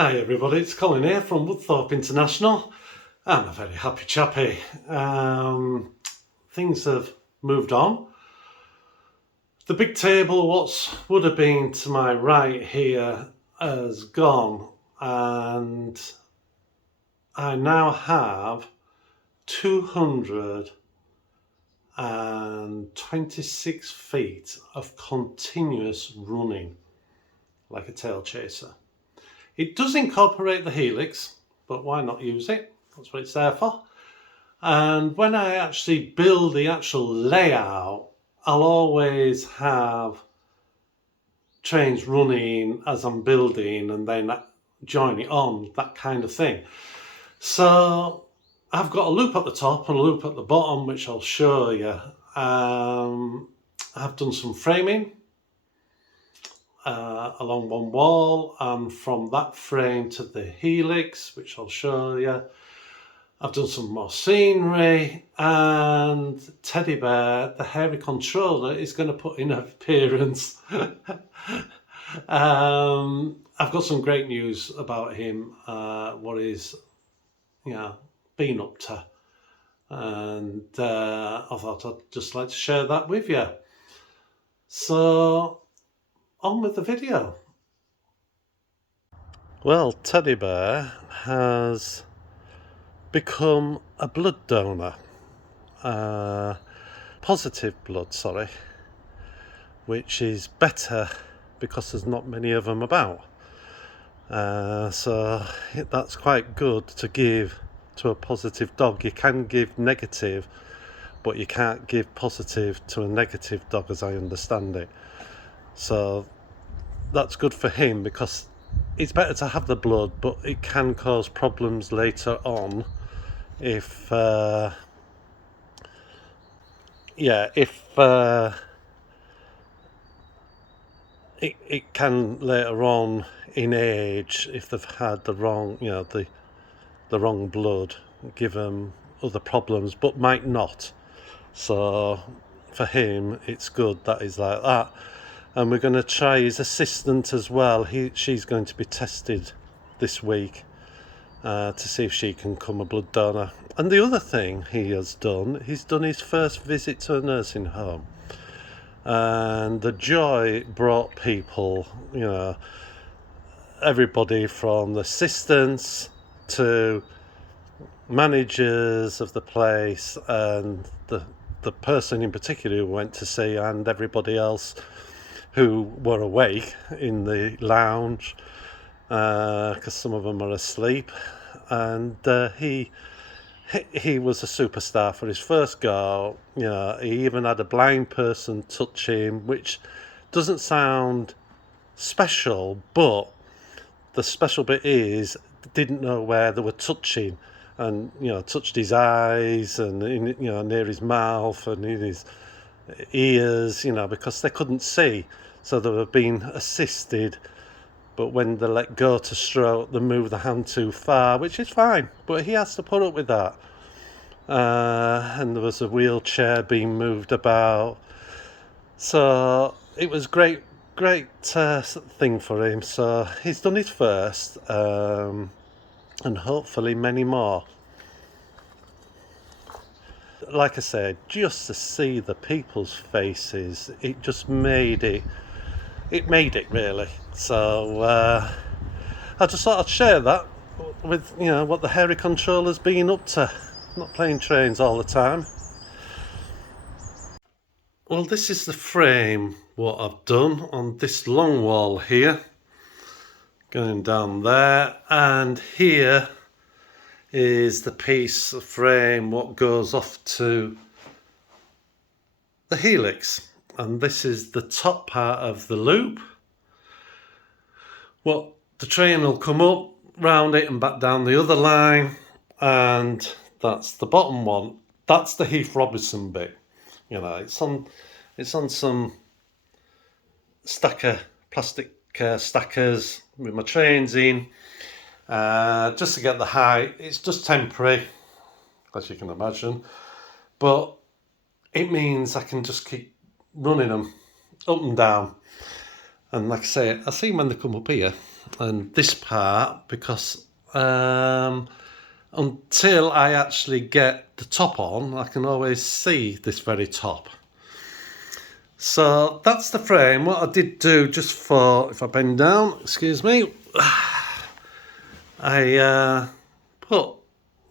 Hi everybody, it's Colin here from Woodthorp International. I'm a very happy chappy. Things have moved on. The big table, what would have been to my right here, has gone, and I now have 226 feet of continuous running like a tail chaser. It does incorporate the helix, but why not use it? That's what it's there for. And when I actually build the actual layout, I'll always have trains running as I'm building and then join it on, that kind of thing. So I've got a loop at the top and a loop at the bottom, which I'll show you. I've done some framing along one wall, and from that frame to the helix, which I'll show you. I've done some more scenery, and Teddy Bear, the hairy controller, is going to put in an appearance. I've got some great news about him, what he's been up to, and I thought I'd just like to share that with you. So on with the video. Well, Teddy Bear has become a blood donor, positive blood, which is better because there's not many of them about. So that's quite good to give to a positive dog. You can give negative, but you can't give positive to a negative dog, as I understand it. So that's good for him, because it's better to have the blood, but it can cause problems later on if it can later on in age, if they've had the wrong, the wrong blood, give them other problems, but might not. So for him, it's good that he's like that. And we're going to try his assistant as well. She's going to be tested this week to see if she can come a blood donor. And the other thing he's done his first visit to a nursing home. And the joy it brought people, everybody from the assistants to managers of the place, and the person in particular who went to see, and everybody else who were awake in the lounge, because some of them were asleep. And he was a superstar for his first go. He even had a blind person touch him, which doesn't sound special, but the special bit is didn't know where they were touching, and touched his eyes and near his mouth and in his ears, because they couldn't see, so they were being assisted. But when they let go to stroke, they move the hand too far, which is fine, but he has to put up with that. And there was a wheelchair being moved about, so it was great thing for him. So he's done his first, and hopefully many more. Like I said, just to see the people's faces, it just made it really. So I just thought I'd share that with what the hairy controller's been up to, not playing trains all the time. Well, this is the frame what I've done on this long wall here, going down there, and here is the piece of frame what goes off to the helix, and this is the top part of the loop. Well, the train will come up, round it and back down the other line, and that's the bottom one. That's the Heath Robinson bit. It's on some plastic stackers with my trains in, just to get the height. It's just temporary, as you can imagine, but it means I can just keep running them up and down. And like I say, I see when they come up here, and this part, because until I actually get the top on, I can always see this very top. So that's the frame. What I did do, just for, if I bend down, excuse me, I put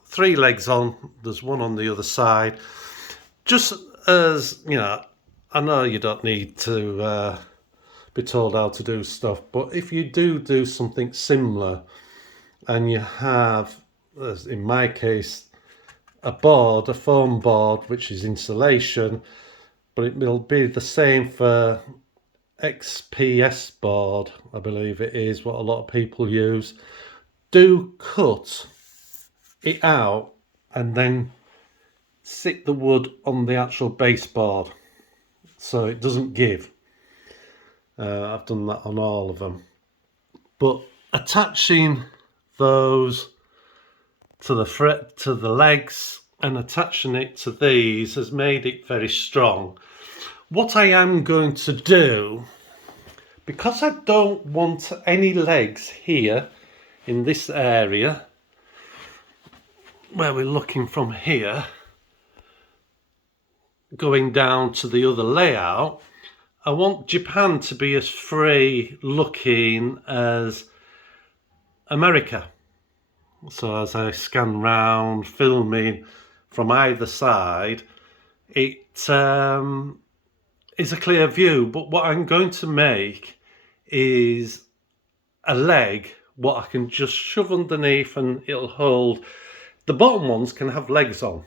3 legs on. There's one on the other side. Just as, you know, I know you don't need to be told how to do stuff, but if you do something similar and you have, as in my case, a foam board, which is insulation, but it will be the same for XPS board, I believe it is what a lot of people use. Do cut it out and then sit the wood on the actual baseboard so it doesn't give. I've done that on all of them, but attaching those to the legs and attaching it to these has made it very strong. What I am going to do, because I don't want any legs here in this area where we're looking from here going down to the other layout, I want Japan to be as free looking as America. So as I scan round filming from either side, it is a clear view. But what I'm going to make is a leg what I can just shove underneath and it'll hold. The bottom ones can have legs on,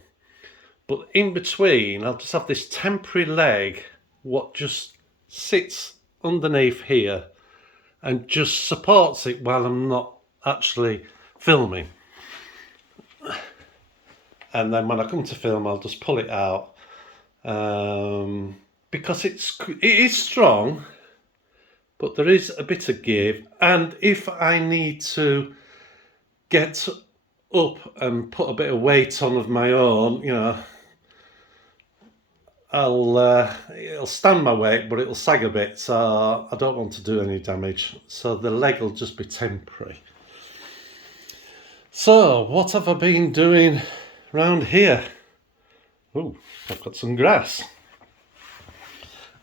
but in between I'll just have this temporary leg what just sits underneath here and just supports it while I'm not actually filming. And then when I come to film, I'll just pull it out, because it is strong, but there is a bit of give. And if I need to get up and put a bit of weight on of my own, you know, it'll stand my weight, but it'll sag a bit, so I don't want to do any damage. So the leg will just be temporary. So what have I been doing round here? Oh, I've got some grass.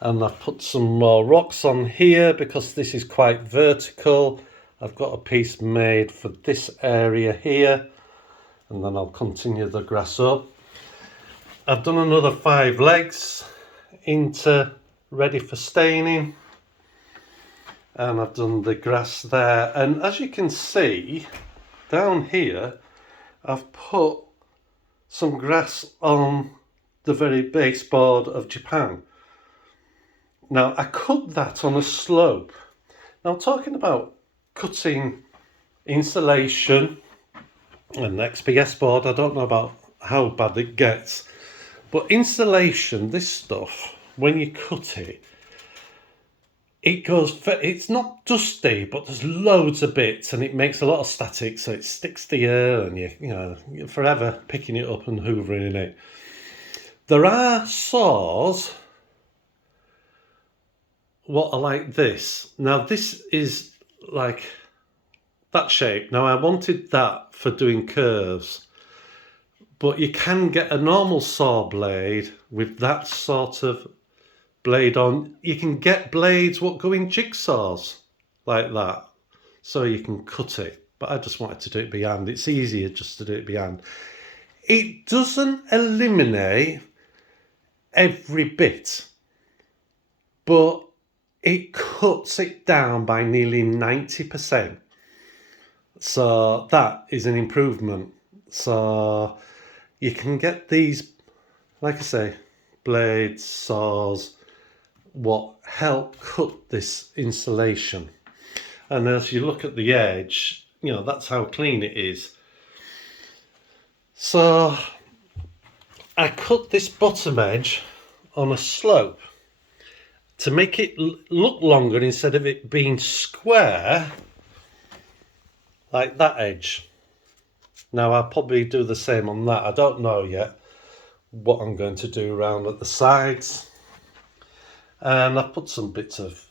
And I've put some more rocks on here because this is quite vertical. I've got a piece made for this area here, and then I'll continue the grass up. I've done another 5 legs into ready for staining, and I've done the grass there. And as you can see down here, I've put some grass on the very baseboard of Japan. Now I cut that on a slope. Now talking about cutting insulation and XPS board, I don't know about how bad it gets, but insulation, this stuff, when you cut it, it's not dusty, but there's loads of bits and it makes a lot of static, so it sticks to you and you're forever picking it up and hoovering it. There are saws what are like this. Now this is like that shape. Now I wanted that for doing curves, but you can get a normal saw blade with that sort of blade on. You can get blades what go in jigsaws like that, so you can cut it, but I just wanted to do it by hand. It's easier just to do it by hand. It doesn't eliminate every bit, but it cuts it down by nearly 90%. So that is an improvement. So you can get these, like I say, blades, saws, what help cut this insulation. And as you look at the edge, you know, that's how clean it is. So I cut this bottom edge on a slope to make it look longer instead of it being square like that edge. Now I'll probably do the same on that. I don't know yet what I'm going to do around at the sides. And I've put some bits of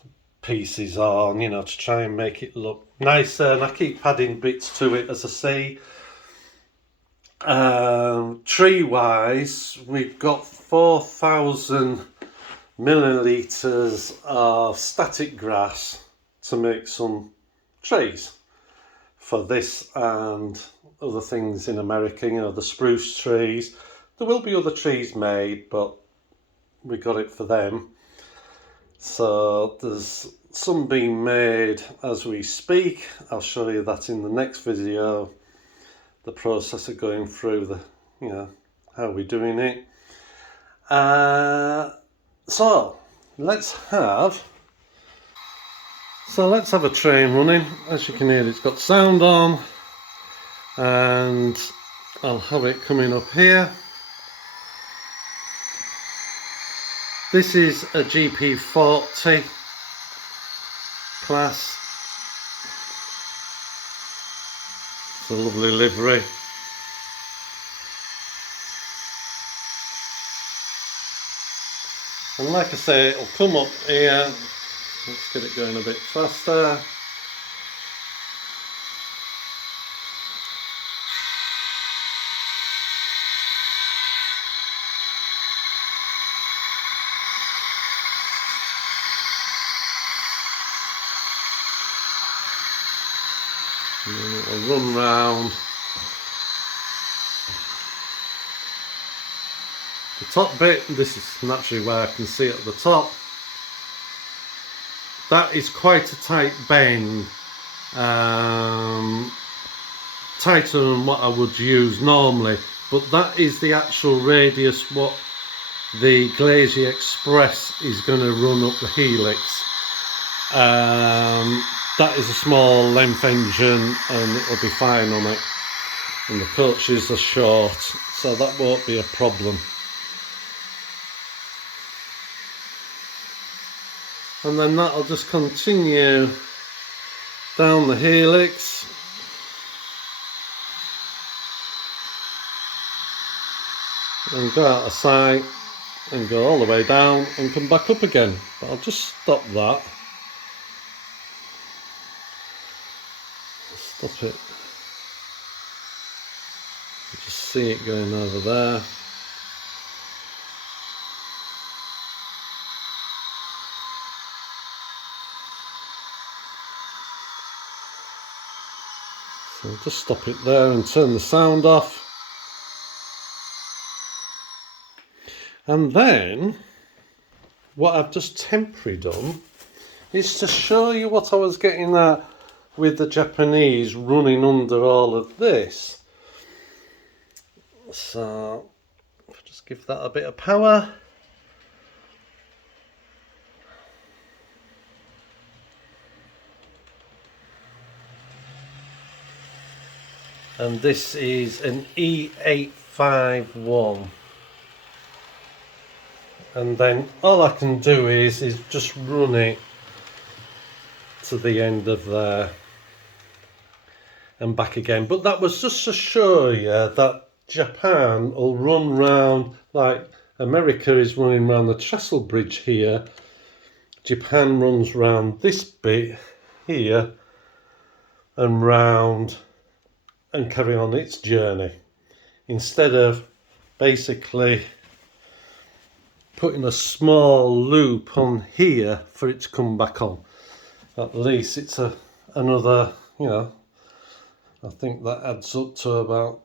pieces on, you know, to try and make it look nicer, and I keep adding bits to it, as I say. Tree wise, we've got 4,000 millilitres of static grass to make some trees for this and other things in America, you know, the spruce trees. There will be other trees made, but we got it for them. So there's some being made as we speak. I'll show you that in the next video, the process of going through the, you know, how we're doing it. So let's have a train running. As you can hear, it's got sound on, and I'll have it coming up here. This is a GP40 class. It's a lovely livery. And like I say, it'll come up here. Let's get it going a bit faster. And then it'll run round. The top bit, this is naturally where I can see at the top. That is quite a tight bend, tighter than what I would use normally, but that is the actual radius what the Glazier Express is going to run up the helix. That is a small length engine and it'll be fine on it, and the coaches are short, so that won't be a problem. And then that'll just continue down the helix. And go out of sight and go all the way down and come back up again. But I'll just stop that. Stop it. Just see it going over there. So just stop it there and turn the sound off. And then what I've just temporarily done is to show you what I was getting at with the Japanese running under all of this. So I'll just give that a bit of power. And this is an E851. And then all I can do is just run it to the end of there and back again. But that was just to show you that Japan will run round, like America is running round the trestle bridge here. Japan runs round this bit here and round and carry on its journey, instead of basically putting a small loop on here for it to come back on. At least it's another, you know, I think that adds up to about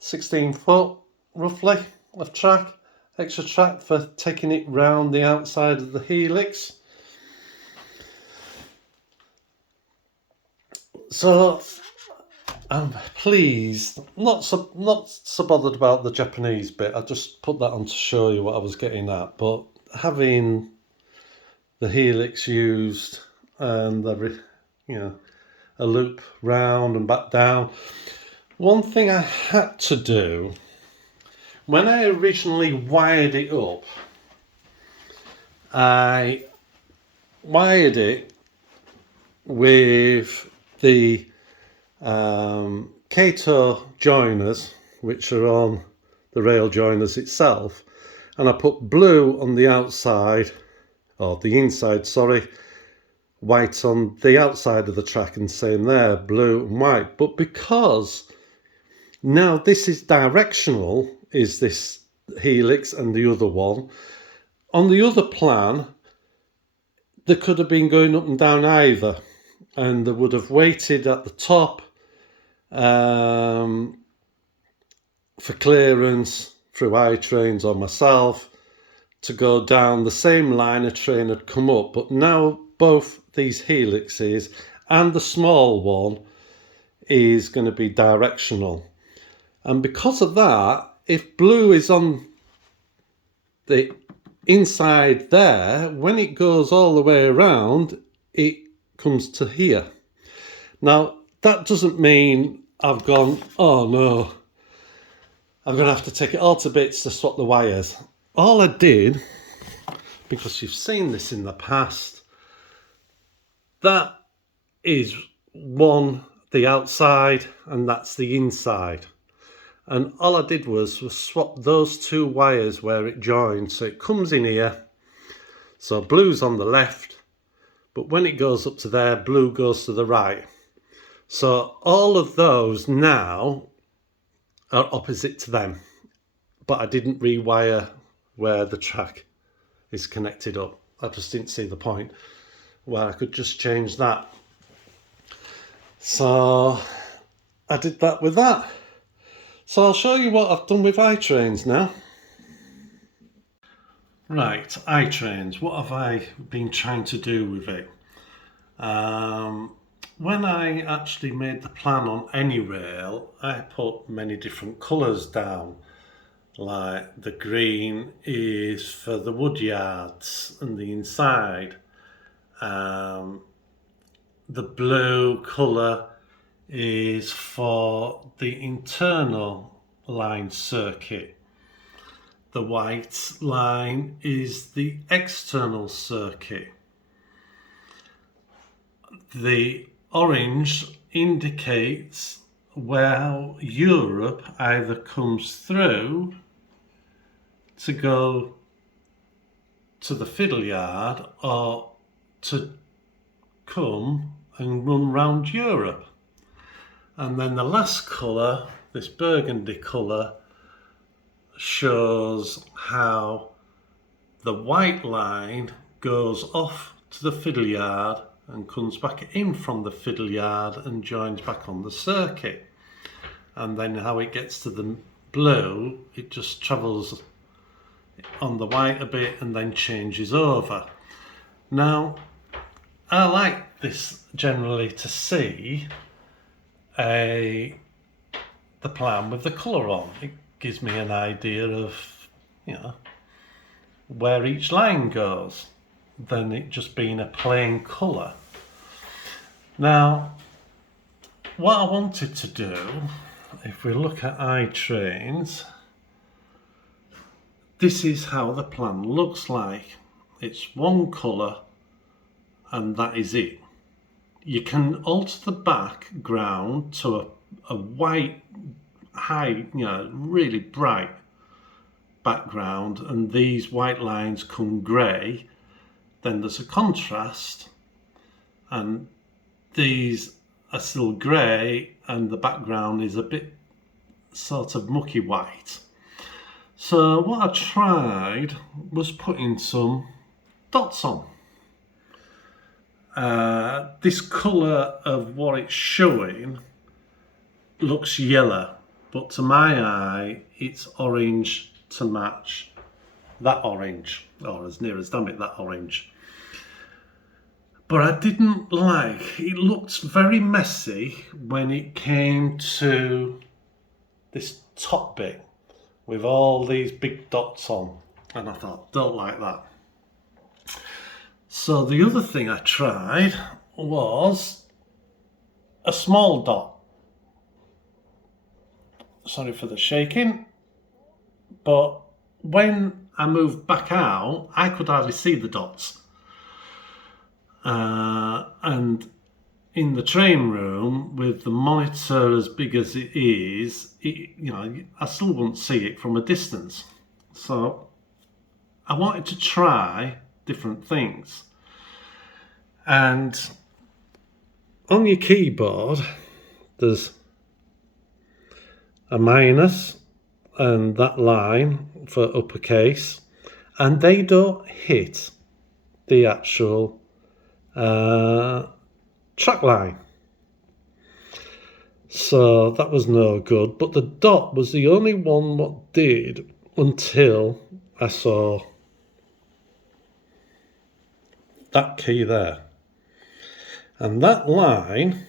16 foot roughly of track, extra track for taking it round the outside of the helix. So I'm pleased, not so bothered about the Japanese bit. I just put that on to show you what I was getting at. But having the helix used and the, you know, a loop round and back down. One thing I had to do when I originally wired it up, I wired it with the Kato joiners, which are on the rail joiners itself, and I put blue on the outside or the inside, sorry, white on the outside of the track, and same there, blue and white. But because now this is directional, is this helix and the other one, on the other plan, they could have been going up and down either, and they would have waited at the top for clearance through itrains or myself to go down the same line a train had come up. But now both these helixes and the small one is going to be directional, and because of that, if blue is on the inside there, when it goes all the way around, it comes to here. Now that doesn't mean I've gone, oh no, I'm going to have to take it all to bits to swap the wires. All I did, because you've seen this in the past, that is one, the outside, and that's the inside. And all I did was swap those two wires where it joins. So it comes in here, so blue's on the left, but when it goes up to there, blue goes to the right. So all of those now are opposite to them, but I didn't rewire where the track is connected up. I just didn't see the point where I could just change that. So I did that with that. So I'll show you what I've done with itrains now. Right, itrains, what have I been trying to do with it? When I actually made the plan on any rail, I put many different colours down. Like the green is for the wood yards and the inside. The blue colour is for the internal line circuit. The white line is the external circuit. The orange indicates where Europe either comes through to go to the fiddle yard or to come and run round Europe. And then the last colour, this burgundy colour, shows how the white line goes off to the fiddle yard and comes back in from the fiddle yard and joins back on the circuit. And then how it gets to the blue, it just travels on the white a bit and then changes over. Now, I like this generally to see the plan with the colour on. It gives me an idea of, where each line goes, than it just being a plain colour. Now, what I wanted to do, if we look at itrains, this is how the plan looks like. It's one colour and that is it. You can alter the background to a white, high, really bright background, and these white lines come grey. Then there's a contrast, and these are still grey, and the background is a bit sort of mucky white. So what I tried was putting some dots on. This colour of what it's showing looks yellow, but to my eye it's orange to match that orange, or as near as damn it that orange. But I didn't like, it looked very messy when it came to this top bit with all these big dots on, and I thought, don't like that. So the other thing I tried was a small dot. Sorry for the shaking, but when I moved back out, I could hardly see the dots. And in the train room, with the monitor as big as it is, I still wouldn't see it from a distance. So I wanted to try different things. And on your keyboard, there's a minus and that line for uppercase, and they don't hit the actual track line. So that was no good, but the dot was the only one what did until I saw that key there. And that line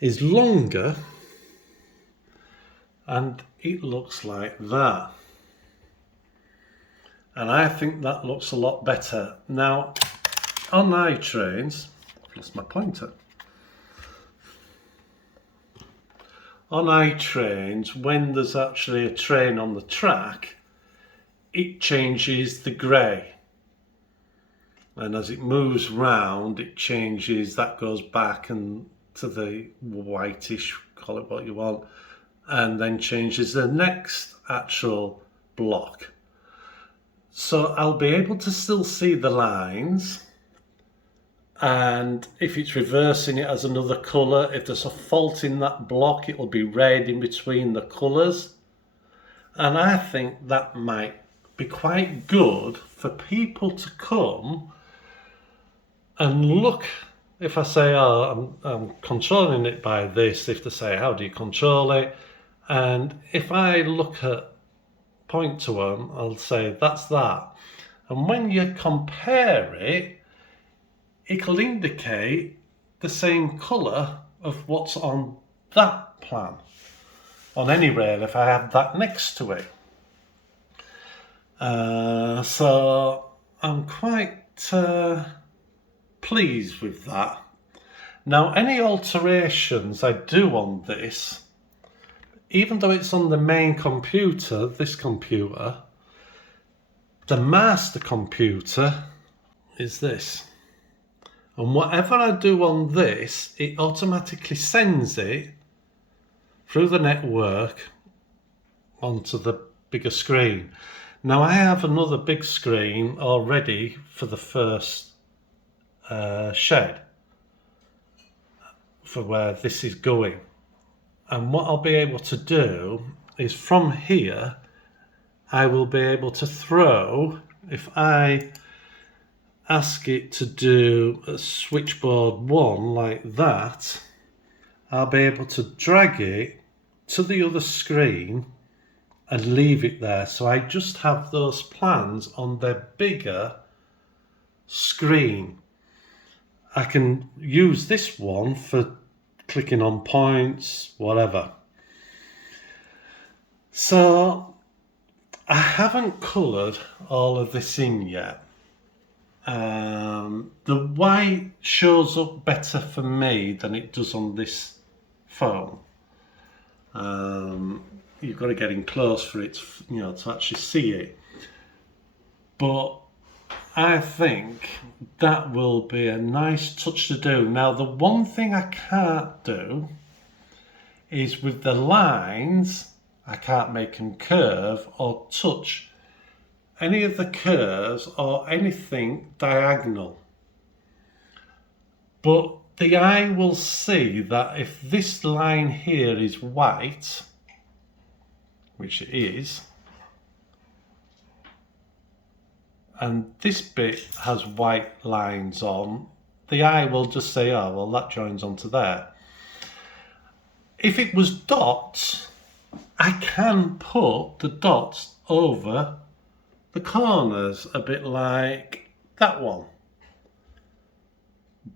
is longer and it looks like that. And I think that looks a lot better. Now, on itrains, I've lost my pointer. On itrains, when there's actually a train on the track, it changes the grey. And as it moves round, it changes, that goes back and to the whitish, call it what you want, and then changes the next actual block. So I'll be able to still see the lines, and if it's reversing it as another colour, if there's a fault in that block, it will be red in between the colours. And I think that might be quite good for people to come and look. If I say, oh, I'm controlling it by this, if they say, how do you control it? And if I look at, point to them, I'll say, that's that. And when you compare it, it'll indicate the same colour of what's on that plan, on any rail, if I have that next to it. So I'm quite pleased with that. Now, any alterations I do on this, even though it's on the main computer, this computer, the master computer is this. And whatever I do on this, it automatically sends it through the network onto the bigger screen. Now I have another big screen already for the first shed, for where this is going. And what I'll be able to do is from here, I will be able to throw, if I ask it to do a switchboard 1 like that, I'll be able to drag it to the other screen and leave it there. So I just have those plans on their bigger screen. I can use this one for clicking on points, whatever. So I haven't coloured all of this in yet. The white shows up better for me than it does on this phone. You've got to get in close for it, to actually see it. But I think that will be a nice touch to do. Now, the one thing I can't do is with the lines, I can't make them curve or touch any of the curves or anything diagonal. But the eye will see that if this line here is white, which it is, and this bit has white lines on, the eye will just say, oh, well, that joins onto there. If it was dots, I can put the dots over the corners, a bit like that one.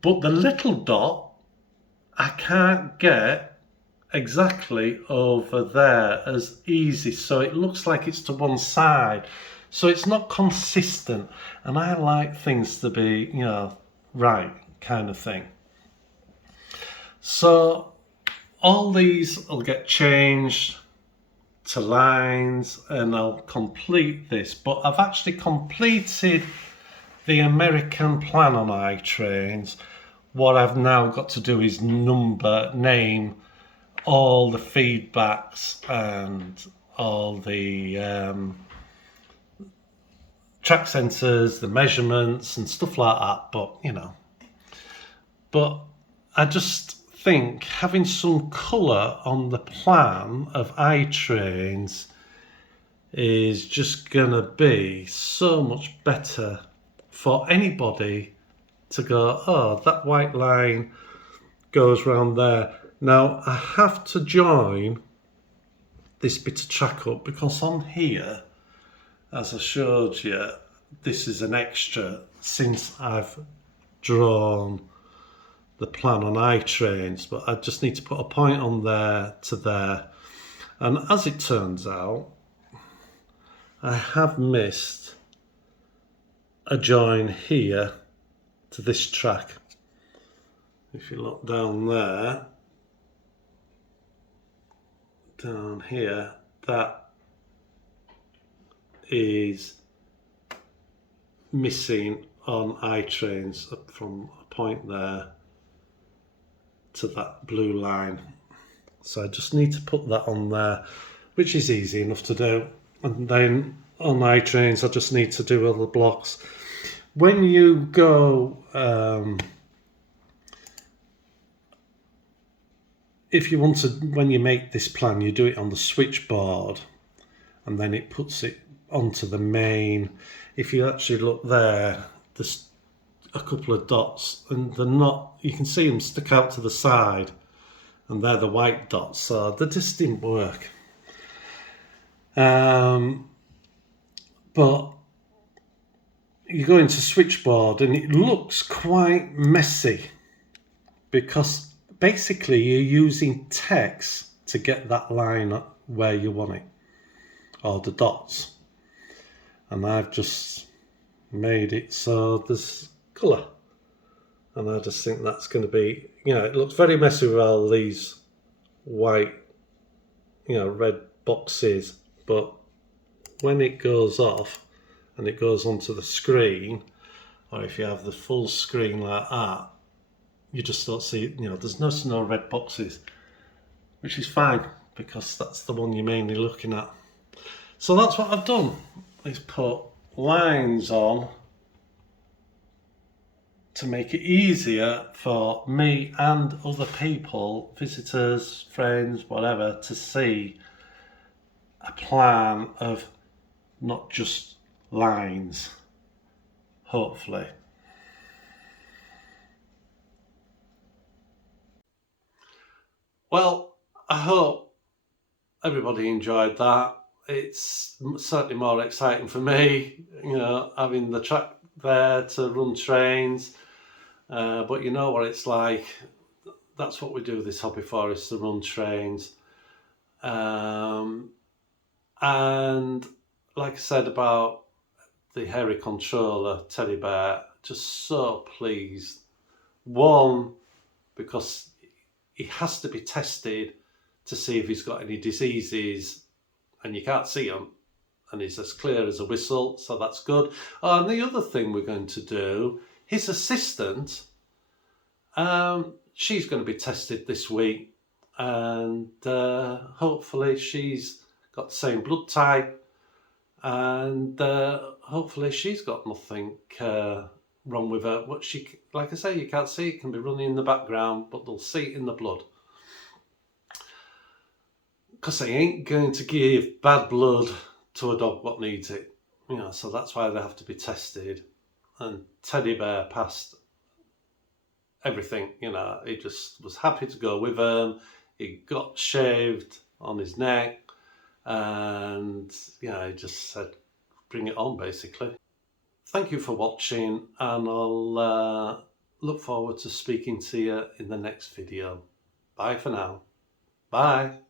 But the little dot, I can't get exactly over there as easy, so it looks like it's to one side. So it's not consistent, and I like things to be, right kind of thing. So all these will get changed to lines and I'll complete this, but I've actually completed the American plan on itrains. What I've now got to do is name all the feedbacks and all the track sensors, the measurements and stuff like that, but but I just think having some colour on the plan of itrains is just gonna be so much better for anybody to go, oh, that white line goes round there. Now I have to join this bit of track up because on here, as I showed you, this is an extra since I've drawn the plan on itrains, but I just need to put a point on there to there. And as it turns out, I have missed a join here to this track. If you look down there, down here, that is missing on itrains up from a point there to that blue line. So I just need to put that on there, which is easy enough to do. And then on itrains, I just need to do other blocks. When you go, if you want to, when you make this plan, you do it on the switchboard and then it puts it onto the main. If you actually look there, there's a couple of dots and they're not, you can see them stick out to the side and they're the white dots, so they just didn't work. But you go into switchboard and it looks quite messy because basically you're using text to get that line up where you want it, or the dots. And I've just made it so there's colour. And I just think that's going to be, it looks very messy with all these white, red boxes. But when it goes off and it goes onto the screen, or if you have the full screen like that, you just don't see, there's no red boxes, which is fine because that's the one you're mainly looking at. So that's what I've done, is put lines on to make it easier for me and other people, visitors, friends, whatever, to see a plan of not just lines, hopefully. Well, I hope everybody enjoyed that. It's certainly more exciting for me, having the track there to run trains. But you know what it's like. That's what we do this hobby for, is to run trains. And like I said about the hairy controller teddy bear, just so pleased. One, because he has to be tested to see if he's got any diseases, and you can't see him, and he's as clear as a whistle, so that's good. And the other thing we're going to do, his assistant, she's going to be tested this week, and hopefully she's got the same blood type, and hopefully she's got nothing wrong with her. What she, like I say, you can't see it, can be running in the background, but they'll see it in the blood. Because they ain't going to give bad blood to a dog what needs it, so that's why they have to be tested. And Teddy Bear passed everything, he just was happy to go with them. He got shaved on his neck, and he just said, bring it on, basically. Thank you for watching, and I'll look forward to speaking to you in the next video. Bye for now. Bye.